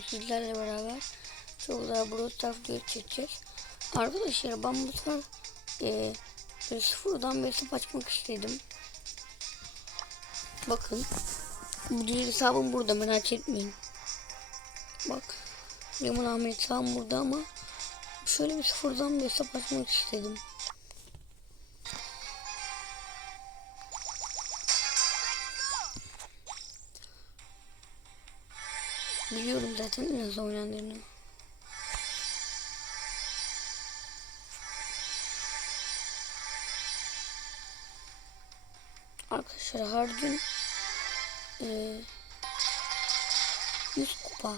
sizlerle beraber çok güzel Brawl Stars video. Arkadaşlar ben bu sefer e, sıfırdan bir hesap açmak istedim. Bakın. Bu diğer hesabım burada merak etmeyin. Bak. Yaman Ahmet hesabım burada ama şöyle bir sıfırdan bir hesap açmak istedim. Zaten nasıl oynandığını. Arkadaşlar her gün e, 100 kupa.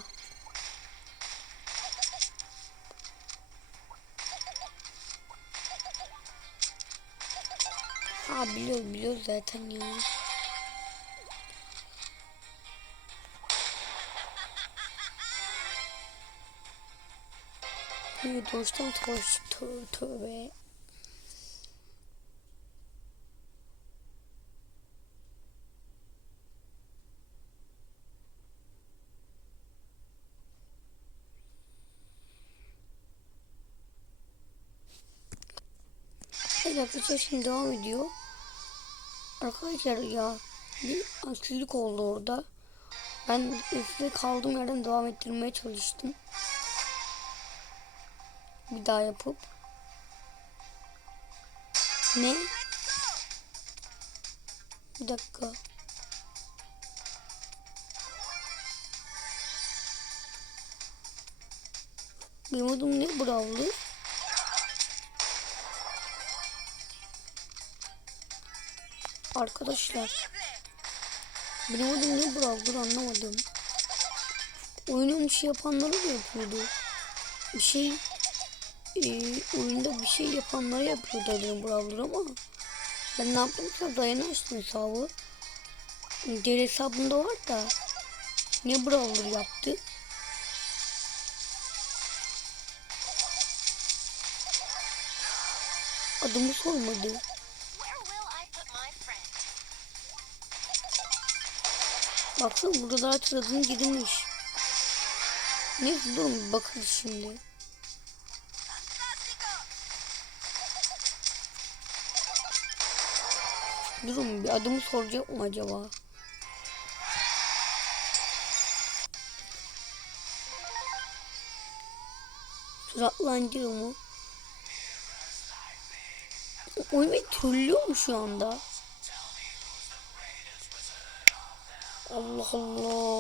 Ha biliyoruz biliyoruz zaten ya. Bir doğuştan savaş tövbe tövbe. Arkadaşlar şimdi devam ediyor. Arkadaşlar ya bir aksilik oldu orada. Ben size kaldığım yerden devam ettirmeye çalıştım. Bir daha yapıp. Ne? Bir dakika. Benim adım ne? Brawler. Arkadaşlar. Benim adım ne Brawler anlamadım. Oyunun şey yapanları da yapıyordu. Bir şey e, oyunda bir şey yapanları yapıyordu dedim Brawler ama ben ne yaptım ki dayana açtım hesabı. Diğer hesabımda var da ne Brawler yaptı. Adımı sormadı. Baksana burada daha tıradığın gidilmiş. Neyse durun bakarız şimdi. Durun bir adımı soracak mı acaba? Suratlanıyor mu? Oyun beni trollüyor mu şu anda? Allah Allah.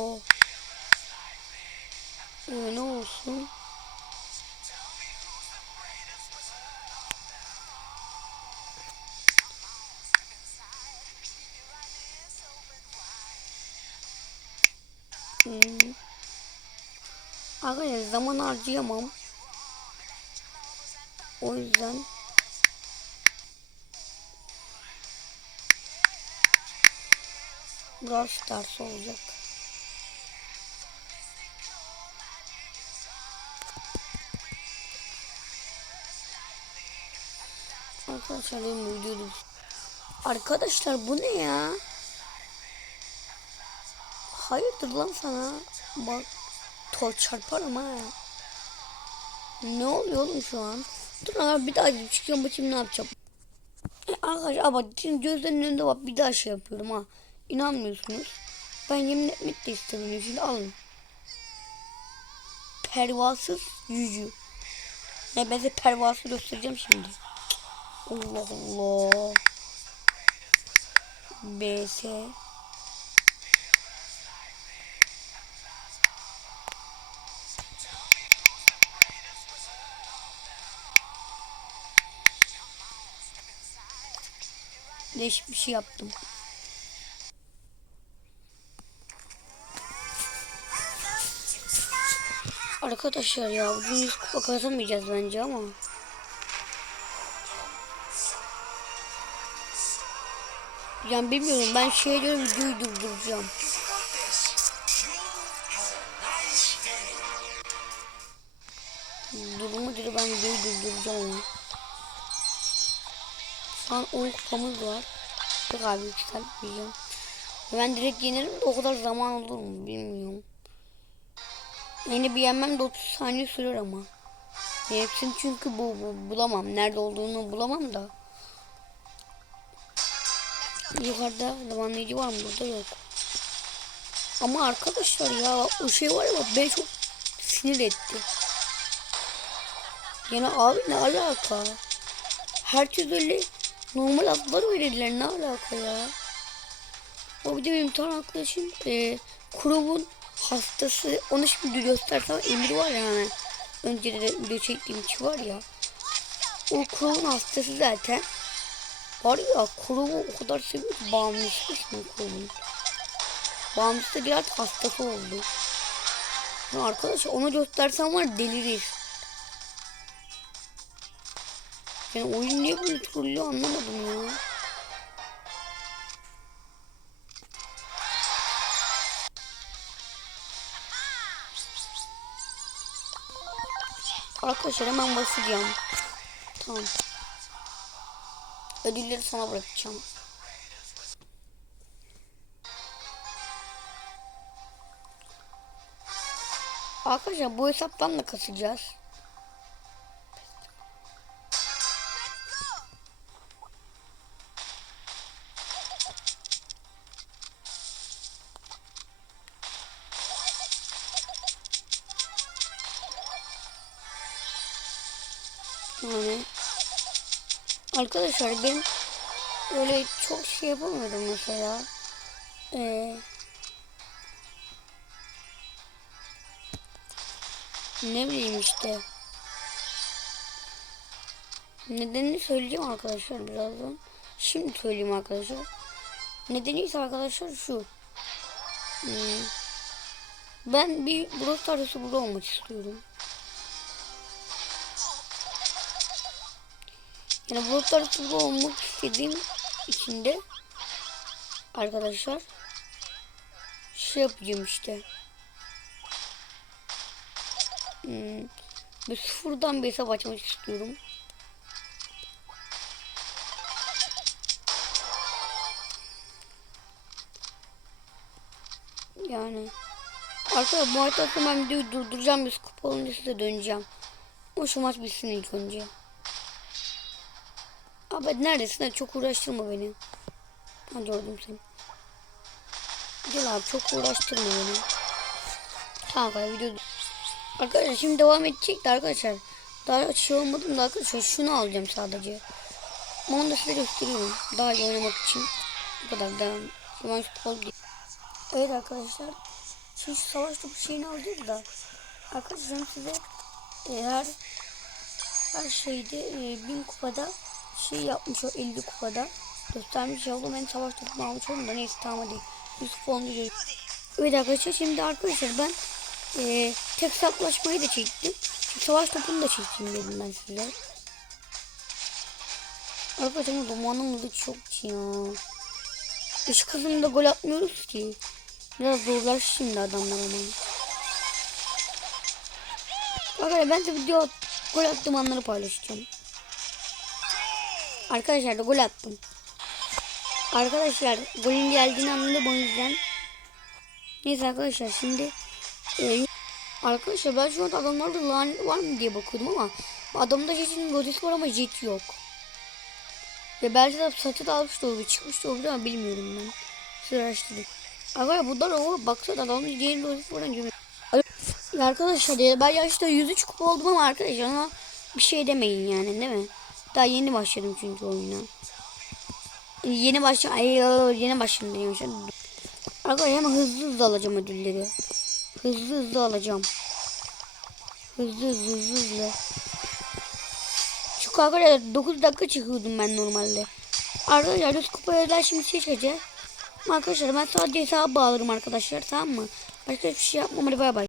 Hmm. Arkadaşlar zaman harcayamam. O yüzden Brawl Stars olacak. Arkadaşlar benim videoyu Arkadaşlar bu ne ya? Hayırdır lan sana? Bak toz çarparım ha. Ne oluyor oğlum şu an? Dur abi bir daha çıkacağım bakayım ne yapacağım. E, arkadaşlar bak şimdi gözlerinin önünde bak bir daha şey yapıyorum ha. İnanmıyorsunuz. Ben yemin etmek de istemiyorum. Şimdi alın. Pervasız yüzü. Ne ben size pervası göstereceğim şimdi. Allah Allah. BS. Değişik bir şey yaptım. Arkadaşlar ya bugün 100 kupa kazanmayacağız bence ama. Yani bilmiyorum ben şey diyorum videoyu durduracağım. Durumu dedi ben videoyu durduracağım ama. Şu an 10 kupamız var. Yok abi yükseltmeyeceğim. Ben direkt yenerim de o kadar zaman olur mu bilmiyorum. Yeni bir yenmem de 30 saniye sürer ama. Hepsini çünkü bu, bu bulamam. Nerede olduğunu bulamam da. Yukarıda zamanlayıcı var mı? Burada yok. Ama arkadaşlar ya o şey var ya beni çok sinir etti. Yani abi ne alaka? Herkes öyle normal adlar verirler ne alaka ya? O bir de benim tane arkadaşım e, Kurum'un hastası onu şimdi göstersem Emir var ya hani önce de video çektiğim kişi var ya. O Kurum'un hastası zaten. Var ya Kurum'u o kadar seviyor ki bağımlısı ismi Kurum'un bağımlısı da biraz hastası oldu. Ya arkadaşlar onu göstersem var delirir yani oyun niye böyle trollüyor anlamadım ya Arkadaşlar hemen basacağım. Tamam. Ödülleri sana bırakacağım. Arkadaşlar bu hesaptan da kasacağız. Yani arkadaşlar ben öyle çok şey yapamıyorum mesela. Ee, ne bileyim işte. Nedenini söyleyeceğim arkadaşlar birazdan. Şimdi söyleyeyim arkadaşlar. Nedeni ise arkadaşlar şu. Hmm, Ben bir Brawl Stars'ı burada olmak istiyorum. Yani bu tarafı olmak istediğim içinde arkadaşlar şey yapacağım işte. Hmm, bir sıfırdan bir hesap açmak istiyorum. Yani arkadaşlar bu haritada ben videoyu durduracağım. Bir kupa olunca size döneceğim. O şu maç bitsin ilk önce. Abi neredesin? Çok uğraştırma beni. Ha gördüm seni. Gel abi çok uğraştırma beni. Tamam video. Arkadaşlar şimdi devam edecek de arkadaşlar. Daha şey olmadım da arkadaşlar şunu alacağım sadece. Onu da size gösteriyorum. Daha iyi oynamak için. Bu kadar da. Şu an futbol. Evet arkadaşlar. Şimdi şu savaş topu şeyini alacağız da. Arkadaşlar size e, her her şeyde e, bin kupada şey yapmış o 50 kupada. Göstermiş ya oğlum ben savaş topunu almış oğlum da neyse tamam hadi. Yusuf onu diyor. Evet arkadaşlar şimdi arkadaşlar ben e, tek hesaplaşmayı da çektim. Şu savaş topunu da çekeyim dedim ben size. Arkadaşlar zamanımız da çok ya. Işık hızında gol atmıyoruz ki. Biraz zorlar şimdi adamlar ama. Arkadaşlar ben de video gol attığım anları paylaşacağım. Arkadaşlar da gol attım. Arkadaşlar golün geldiğini anladım o yüzden. Neyse arkadaşlar şimdi e, arkadaşlar ben şu an adamlarda lanet var mı diye bakıyordum ama adamda jetin rodesi var ama jet yok. Ve belki de satı da almış da olabilir çıkmış da olabilir ama bilmiyorum ben. Sıraştırdık. Arkadaşlar bunlar o baksana adamın jetin rodesi var önce. Arkadaşlar ya ben yaşta 103 kupa oldum ama arkadaşlar ona bir şey demeyin yani değil mi? Daha yeni başladım çünkü oyuna. Yeni başladım. Ay yeni başladım diyorum. Arkadaşlar hemen hızlı hızlı alacağım ödülleri. Hızlı hızlı alacağım. Hızlı hızlı hızlı hızlı. Çünkü arkadaşlar 9 dakika çıkıyordum ben normalde. Arkadaşlar 100 kupa şimdi şey. Arkadaşlar ben sadece hesabı bağlarım arkadaşlar tamam mı? Başka hiçbir şey yapmam hadi bay bay.